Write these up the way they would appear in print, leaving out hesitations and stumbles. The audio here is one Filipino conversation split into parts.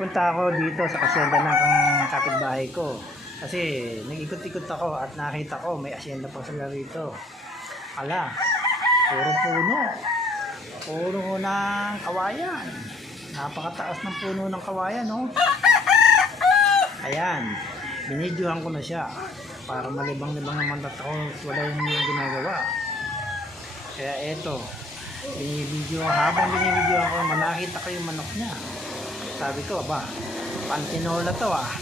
Punta ako dito sa asyenda ng kapitbahay ko. Kasi nag-ikot-ikot ako at nakita ko may asyenda pa sila rito. Ala, puro puno. Puro ng kawayan. Napakataas ng puno ng kawayan, no? Ayan, binidyohan ko na siya para malibang-libang naman at ako wala yung ginagawa. Kaya eto, habang binibidyohan ko, nakita ko yung manok niya. Sabi ko, aba, pantinola to ah.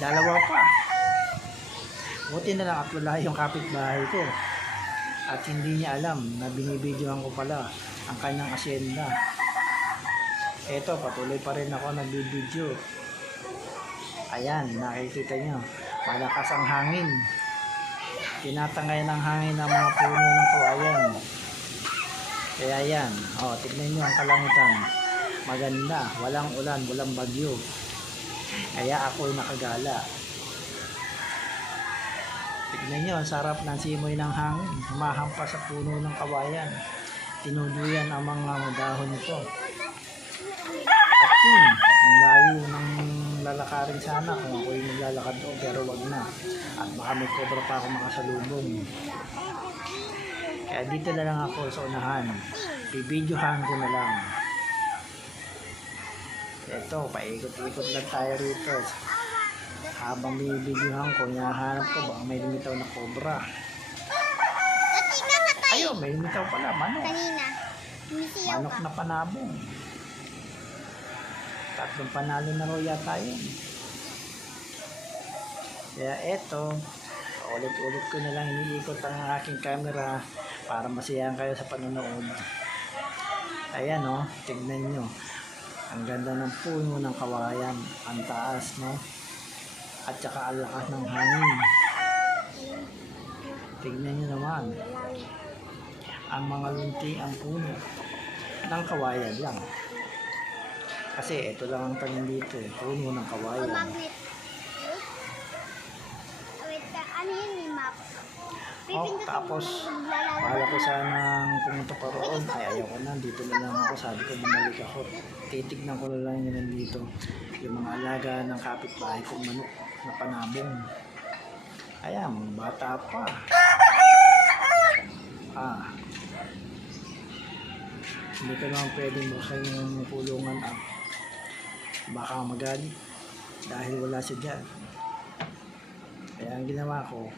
Dalawa pa. Buti na lang at wala yung kapitbahay ko. At hindi niya alam na binibidyohan ko pala ang kanyang asyenda. Eto, patuloy pa rin ako nagbibidyo. Ayan, nakikita nyo. Malakas ang hangin. Tinatangay ng hangin ang mga puno ng kawayan. Kaya yan, tignan nyo ang kalangitan. Maganda, walang ulan, walang bagyo. Kaya ako'y nakagala. Tignan nyo, ang sarap ng simoy ng hangin. Humahampas sa puno ng kawayan. Tinuduyan ang mga dahon nito. At yun, ang layo ng lalakarin sana kung ako'y maglalakad doon, pero wag na. At baka may cobra pa ako makasalubong. Kaya dito na lang ako sa unahan. Bibidyohan ko na lang. Ito, paikot-ikot lang tayo rito. Habang bibidyohan ko, hinahanap ko baka may lumitaw na cobra. Ayun, may lumitaw pala, manok. Manok na panabong. Tatlong panalo na roya tayo. Kaya eto, ulit-ulit ko na lang iniikot ang aking camera para masiyahan kayo sa panonood. Ayan tignan nyo. Ang ganda ng puno ng kawayan. Ang taas, no? At saka ang lakas ng hangin. Tignan nyo naman. Ang mga lunti ang puno ng kawayan lang. Kasi ito lang ang tanim dito puno ng kawayan. Tapos bahala ko sanang pumunta pa roon. Ay, ayaw ko na, dito na lang ako. Sabi ko, bumalik ako. Titignan ko na lang yun nandito. Yung mga alaga ng kapitbahay kong manok na panabong. Ayan, bata pa. Hindi ko naman pwedeng buksan yung kulungan at baka magalit dahil wala siya dyan. Kaya ang ginawa ko,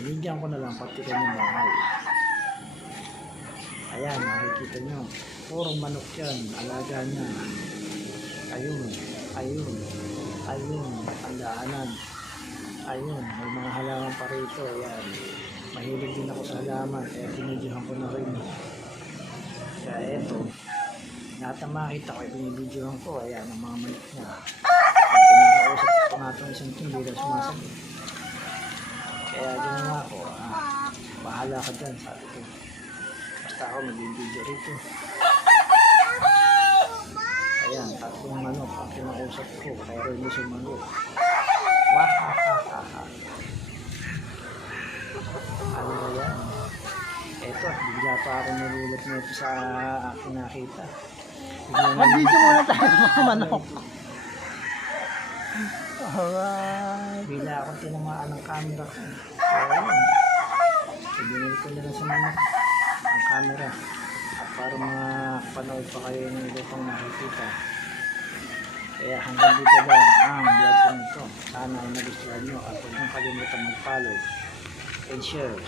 binigyan ko na lang pati kanyang bahay. Ayan, nakikita nyo. Purong manok yan. Alaga niya. Ayun. Ang daanan. Ayun, may mga halaman pa rito. Ayan. Mahilig din ako sa halaman. Kaya binidyohan ko na rin. Kaya eto. Lahat na makita ko, binibidyohan ko. Ayan, ang mga manok niya. At pinakausap ko nga itong isang hindi na sumasagot. Kaya ginawa ko, bahala ka dyan, sabi ko. Basta ako mag-video rito. Ayan, tatlong manok ang kinausap ko, pero hindi sumagot. Wahahaha. Ano ba yan? Eto, bigla pa ako nagulat nito sa aking nakita. Mag-video muna tayo mga manok. Alright. Bila akong tinamaan ng camera ko. Ayun. Ibinil ko na lang sa manok ang camera. At para makapanood pa kayo ng iba pang nakikita. Kaya hanggang dito ba ang vlog ko nito. Sana ay nagustuhan nyo at huwag nyo kalimutan mag-follow and share.